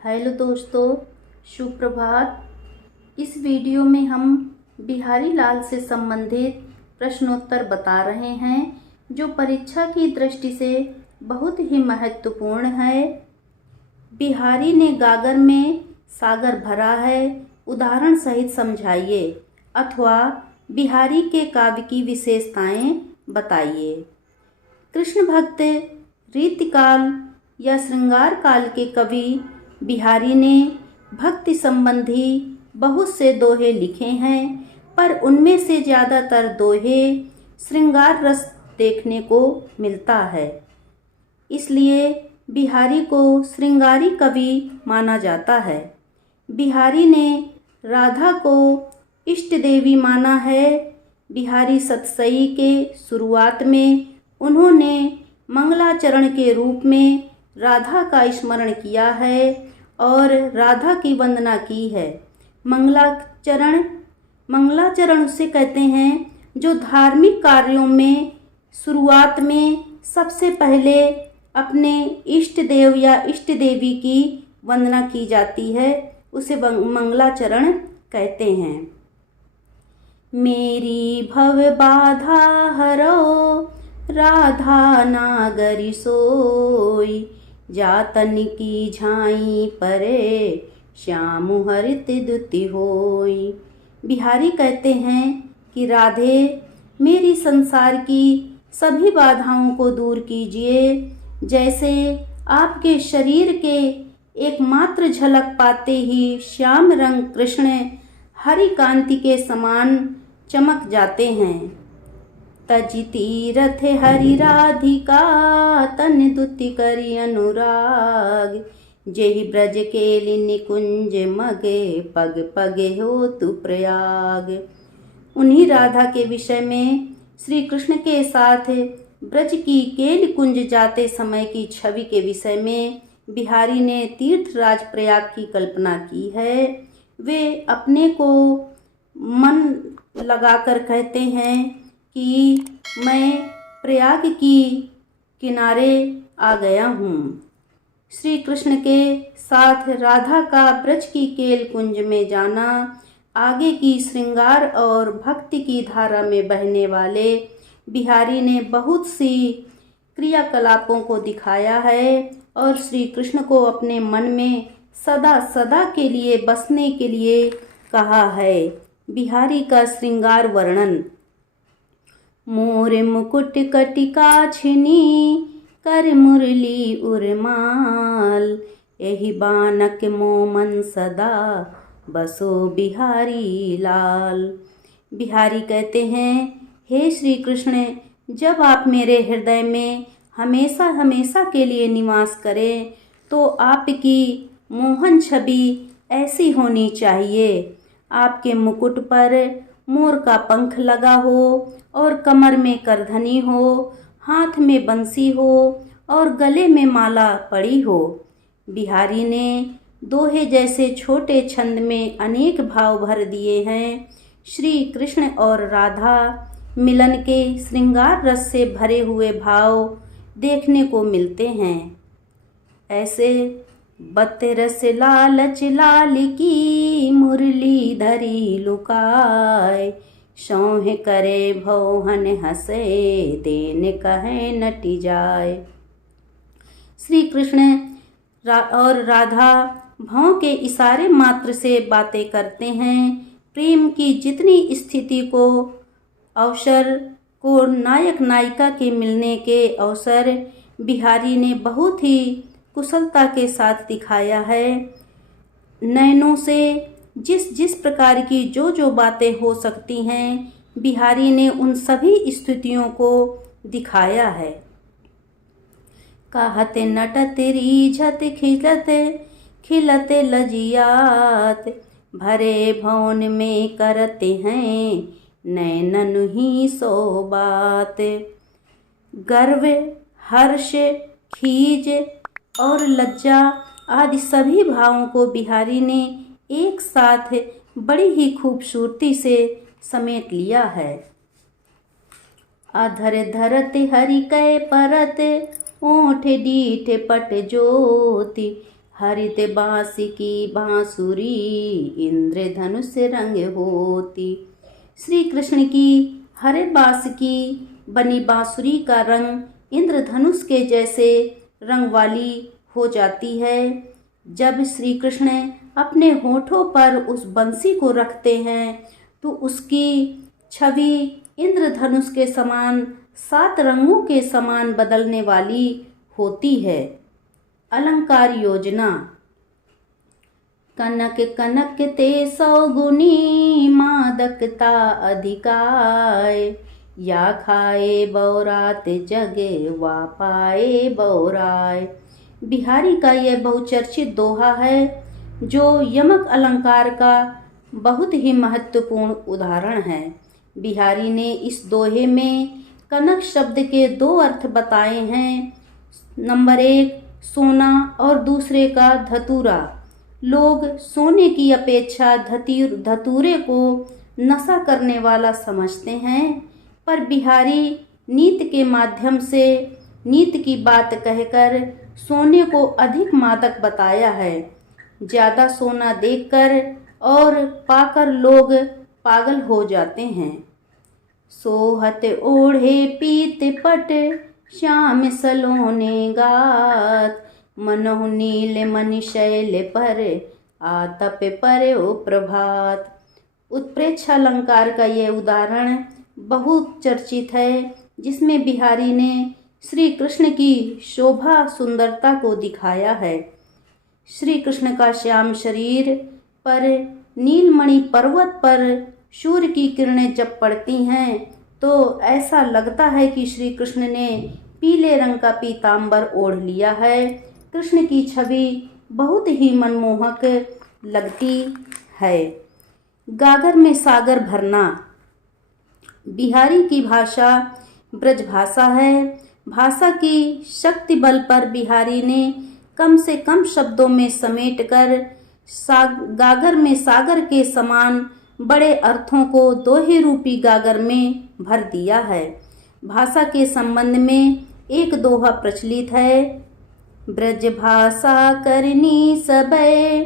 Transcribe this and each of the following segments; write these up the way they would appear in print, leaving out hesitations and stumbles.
Hello दोस्तों, शुभ प्रभात। इस video में हम बिहारी लाल से संबंधित प्रश्नोत्तर बता रहे हैं जो परीक्षा की दृष्टि से बहुत ही महत्वपूर्ण है। बिहारी ने गागर में सागर भरा है, उदाहरण सहित समझाइए अथवा बिहारी के काव्य की विशेषताएं बताइए। कृष्ण भक्त रीतिकाल या श्रृंगार काल के कवि बिहारी ने भक्ति संबंधी बहुत से दोहे लिखे हैं, पर उनमें से ज़्यादातर दोहे श्रृंगार रस देखने को मिलता है। इसलिए बिहारी को श्रृंगारी कवि माना जाता है। बिहारी ने राधा को इष्ट देवी माना है। बिहारी सतसई के शुरुआत में उन्होंने मंगलाचरण के रूप में राधा का स्मरण किया है और राधा की वंदना की है। मंगलाचरण उसे कहते हैं जो धार्मिक कार्यों में शुरुआत में सबसे पहले अपने इष्ट देव या इष्ट देवी की वंदना की जाती है, उसे मंगलाचरण कहते हैं। मेरी भव बाधा हरो राधा नागरी सोई, जातन की झाई परे श्याम हरित दुति होई। बिहारी कहते हैं कि राधे, मेरी संसार की सभी बाधाओं को दूर कीजिए। जैसे आपके शरीर के एकमात्र झलक पाते ही श्याम रंग कृष्ण हरि कांति के समान चमक जाते हैं। तजि तीरथ हरि राधिका तन दुति करि अनुराग, जेहि ब्रज केलि निकुंज मगे पग पगे हो तु प्रयाग। उन्हीं राधा के विषय में श्री कृष्ण के साथ ब्रज की केल कुंज जाते समय की छवि के विषय में बिहारी ने तीर्थराज प्रयाग की कल्पना की है। वे अपने को मन लगाकर कहते हैं कि मैं प्रयाग की किनारे आ गया हूँ। श्री कृष्ण के साथ राधा का ब्रज की केल कुंज में जाना आगे की श्रृंगार और भक्ति की धारा में बहने वाले बिहारी ने बहुत सी क्रियाकलापों को दिखाया है और श्री कृष्ण को अपने मन में सदा सदा के लिए बसने के लिए कहा है। बिहारी का श्रृंगार वर्णन। मोर मुकुट कटिका छिनी कर मुरली उर्माल, एहि बानक मोमन सदा बसो बिहारी लाल। बिहारी कहते हैं, हे श्री कृष्ण, जब आप मेरे हृदय में हमेशा हमेशा के लिए निवास करें तो आपकी मोहन छवि ऐसी होनी चाहिए। आपके मुकुट पर मोर का पंख लगा हो और कमर में करधनी हो, हाथ में बंसी हो और गले में माला पड़ी हो। बिहारी ने दोहे जैसे छोटे छंद में अनेक भाव भर दिए हैं। श्री कृष्ण और राधा मिलन के श्रृंगार रस से भरे हुए भाव देखने को मिलते हैं। ऐसे बतरस लालच लाल की मुरली धरी लुकाय, सौह करे भौहन हंसे देन कहे नटी जाए। श्री कृष्ण और राधा भौं के इशारे मात्र से बातें करते हैं। प्रेम की जितनी स्थिति को अवसर को नायक नायिका के मिलने के अवसर बिहारी ने बहुत ही कुशलता के साथ दिखाया है। नैनों से जिस जिस प्रकार की जो बातें हो सकती हैं, बिहारी ने उन सभी स्थितियों को दिखाया है। कहते नटत रीझत खिलते खिलते लजियात, भरे भवन में करते हैं नैनन ही सो बात। गर्व, हर्ष, खीज और लज्जा आदि सभी भावों को बिहारी ने एक साथ बड़ी ही खूबसूरती से समेट लिया है। अधर धरत हरि कै परत, ओठ डीठ पट ज्योति, हरित बांसिकी बांसुरी इंद्रधनुष रंग होती। श्री कृष्ण की हरे बांसिकी बनी बांसुरी का रंग इंद्रधनुष के जैसे रंग वाली हो जाती है। जब श्री कृष्ण अपने होठों पर उस बंसी को रखते हैं तो उसकी छवि इंद्रधनुष के समान 7 रंगों के समान बदलने वाली होती है। अलंकार योजना। कनक कनक ते 100 गुनी मादकता अधिकाय, या खाए बौरात जगे वा पाए बौराय। बिहारी का यह बहुचर्चित दोहा है जो यमक अलंकार का बहुत ही महत्वपूर्ण उदाहरण है। बिहारी ने इस दोहे में कनक शब्द के 2 अर्थ बताए हैं। नंबर 1 सोना और दूसरे का धतूरा। लोग सोने की अपेक्षा धतूरे को नशा करने वाला समझते हैं, पर बिहारी नीत के माध्यम से नीत की बात कहकर सोने को अधिक मादक बताया है। ज़्यादा सोना देखकर और पाकर लोग पागल हो जाते हैं। सोहत ओढ़े पीत पट श्याम सलोने गात, मनोह नील मणि शैल पर आतप पर ओ प्रभात। उत्प्रेक्षा अलंकार का यह उदाहरण बहुत चर्चित है, जिसमें बिहारी ने श्री कृष्ण की शोभा सुंदरता को दिखाया है। श्री कृष्ण का श्याम शरीर पर नीलमणि पर्वत पर सूर्य की किरणें जब पड़ती हैं तो ऐसा लगता है कि श्री कृष्ण ने पीले रंग का पीतांबर ओढ़ लिया है। कृष्ण की छवि बहुत ही मनमोहक लगती है। गागर में सागर भरना। बिहारी की भाषा ब्रज भाषा है। भाषा की शक्ति बल पर बिहारी ने कम से कम शब्दों में समेटकर गागर में सागर के समान बड़े अर्थों को दोहे रूपी गागर में भर दिया है। भाषा के संबंध में एक दोहा प्रचलित है। ब्रज भाषा करनी सबे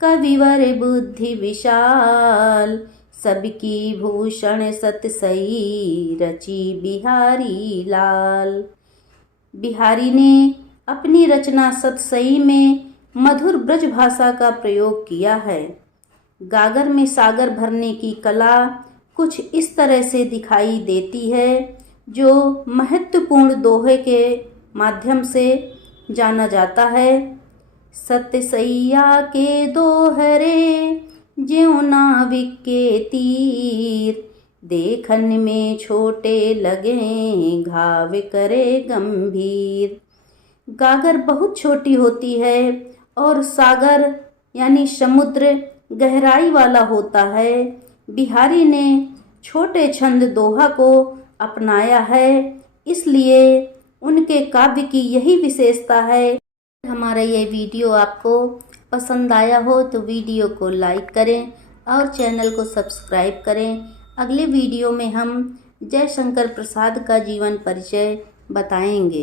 कविवर बुद्धि विशाल, सबकी भूषण सत सई रची बिहारी लाल। बिहारी ने अपनी रचना सतसई में मधुर ब्रज भाषा का प्रयोग किया है। गागर में सागर भरने की कला कुछ इस तरह से दिखाई देती है, जो महत्वपूर्ण दोहे के माध्यम से जाना जाता है। सतसैया के दोहरे ज्यों नाविक के तीर, देखन में छोटे लगे घाव करे गंभीर। गागर बहुत छोटी होती है और सागर यानी समुद्र गहराई वाला होता है। बिहारी ने छोटे छंद दोहा को अपनाया है, इसलिए उनके काव्य की यही विशेषता है। हमारा ये वीडियो आपको पसंद आया हो तो वीडियो को लाइक करें और चैनल को सब्सक्राइब करें। अगले वीडियो में हम जयशंकर प्रसाद का जीवन परिचय बताएंगे।